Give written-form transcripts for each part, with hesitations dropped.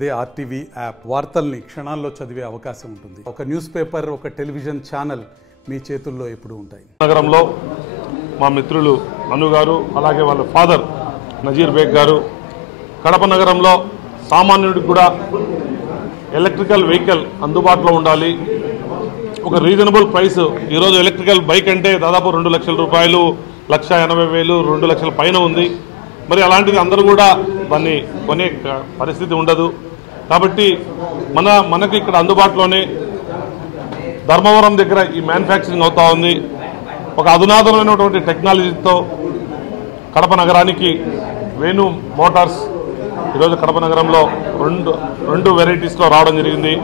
అదే RTV app వార్తల్ని క్షణాల్లో చదివే అవకాశం ఉంటుంది. ఒక న్యూస్ పేపర్, ఒక టెలివిజన్ ఛానల్ మీ చేతుల్లో ఎప్పుడూ ఉంటాయి. నగరంలో మా మిత్రులు అను గారు, అలాగే వాళ్ళ ఫాదర్ నజీర్ బేగ్ గారు, కడప నగరంలో సామాన్యుడికి కూడా ఎలక్ట్రికల్ వెహికల్ అందుబాటులో ఉండాలి, ఒక రీజనబుల్ ప్రైస్. ఈరోజు ఎలక్ట్రికల్ బైక్ అంటే దాదాపు 2 లక్షల రూపాయలు, 1,80,000, 2 లక్షల పైన ఉంది. మరి అలాంటిది అందరూ కూడా దాన్ని కొనే పరిస్థితి ఉండదు. కాబట్టి మనకి ఇక్కడ అందుబాటులోనే ధర్మవరం దగ్గర ఈ మ్యానుఫ్యాక్చరింగ్ అవుతా ఉంది. ఒక అధునాతనమైనటువంటి టెక్నాలజీతో కడప నగరానికి వేణు మోటార్స్ ఈరోజు కడప నగరంలో రెండు వెరైటీస్లో రావడం జరిగింది.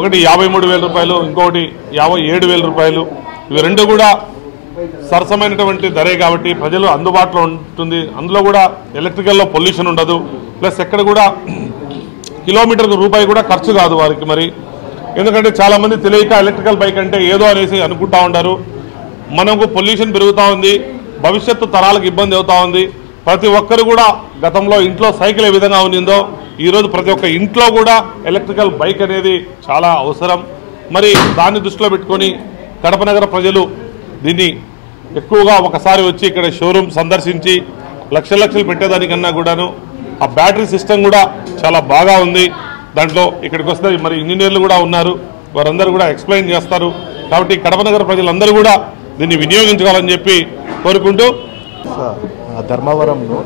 ఒకటి 53,000 రూపాయలు, ఇంకొకటి 57,000 రూపాయలు. ఇవి రెండు కూడా సరసమైనటువంటి ధరే కాబట్టి ప్రజలు అందుబాటులో ఉంటుంది. అందులో కూడా ఎలక్ట్రికల్లో పొల్యూషన్ ఉండదు. ప్లస్ ఎక్కడ కూడా కిలోమీటర్కు రూపాయి కూడా ఖర్చు కాదు వారికి. మరి ఎందుకంటే చాలామంది తెలియక ఎలక్ట్రికల్ బైక్ అంటే ఏదో అనేసి అనుకుంటా ఉంటారు. మనకు పొల్యూషన్ పెరుగుతూ ఉంది, భవిష్యత్తు తరాలకు ఇబ్బంది అవుతూ ఉంది. ప్రతి ఒక్కరు కూడా గతంలో ఇంట్లో సైకిల్ ఏ విధంగా ఉండిందో ఈరోజు ప్రతి ఒక్క ఇంట్లో కూడా ఎలక్ట్రికల్ బైక్ అనేది చాలా అవసరం. మరి దాన్ని దృష్టిలో పెట్టుకొని కడప నగర ప్రజలు దీన్ని ఎక్కువగా ఒకసారి వచ్చి ఇక్కడ షోరూమ్ సందర్శించి లక్షలు పెట్టేదానికన్నా కూడాను ఆ బ్యాటరీ సిస్టమ్ కూడా చాలా బాగా ఉంది. దాంట్లో ఇక్కడికి వస్తే మరి ఇంజనీర్లు కూడా ఉన్నారు, వారందరూ కూడా ఎక్స్ప్లెయిన్ చేస్తారు. కాబట్టి కడప నగర ప్రజలందరూ కూడా దీన్ని వినియోగించుకోవాలని చెప్పి కోరుకుంటూ ధర్మవరంలో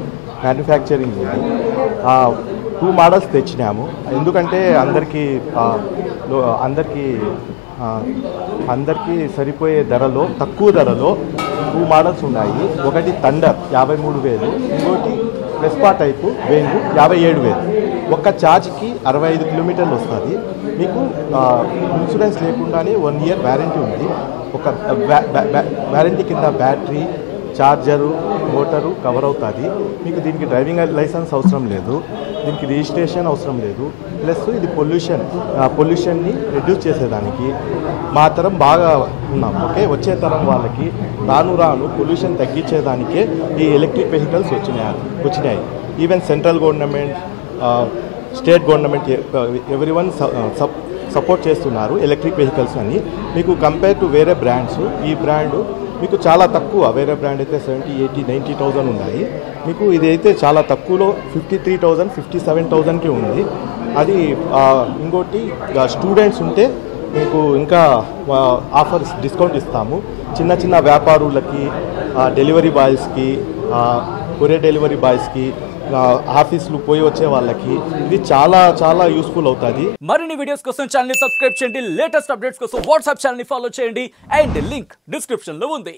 మ్యానుఫ్యాక్చరింగ్ 2 మోడల్స్ తెచ్చినాము. ఎందుకంటే అందరికీ సరిపోయే ధరలో, తక్కువ ధరలో 2 మోడల్స్ ఉన్నాయి. ఒకటి థండర్ 53,000, ఇంకోటి వెస్పా టైపు వేణు 57,000. ఒక్క ఛార్జ్కి 65 కిలోమీటర్లు వస్తుంది. మీకు ఇన్సూరెన్స్ లేకుండానే 1 ఇయర్ వ్యారంటీ ఉంది. ఒక వ్యారంటీ కింద బ్యాటరీ, ఛార్జరు, మోటారు కవర్ అవుతుంది. మీకు దీనికి డ్రైవింగ్ లైసెన్స్ అవసరం లేదు, దీనికి రిజిస్ట్రేషన్ అవసరం లేదు. ప్లస్ ఇది పొల్యూషన్ని రెడ్యూస్ చేసేదానికి మాత్రం బాగా ఉన్నాం. ఓకే, వచ్చే తరం వాళ్ళకి రాను పొల్యూషన్ తగ్గించేదానికే ఈ ఎలక్ట్రిక్ వెహికల్స్ వచ్చినాయి. Even central government, state government everyone support చేస్తున్నారు ఎలక్ట్రిక్ వెహికల్స్ అని. మీకు కంపేర్ టు వేరే బ్రాండ్స్ ఈ బ్రాండ్ మీకు చాలా తక్కువ. వేరే బ్రాండ్ అయితే 70,000, 80,000, 90,000 ఉన్నాయి. మీకు ఇది అయితే చాలా తక్కువలో 53,000, 57,000కి ఉంది. అది ఇంకోటి స్టూడెంట్స్ ఉంటే మీకు ఇంకా ఆఫర్స్, డిస్కౌంట్ ఇస్తాము. చిన్న వ్యాపారులకి, డెలివరీ బాయ్స్కి, కొరియర్ డెలివరీ బాయ్స్కి, ఆఫీసులు పోయి వచ్చే వాళ్ళకి ఇది చాలా యూస్ఫుల్ అవుతుంది. మరిన్ని వీడియోస్ కోసం ఛానల్ ని సబ్స్క్రైబ్ చేయండి. లేటెస్ట్ అప్డేట్స్ కోసం వాట్సాప్ ఛానల్ ని ఫాలో చేయండి. అండ్ లింక్ డిస్క్రిప్షన్ లో ఉంది.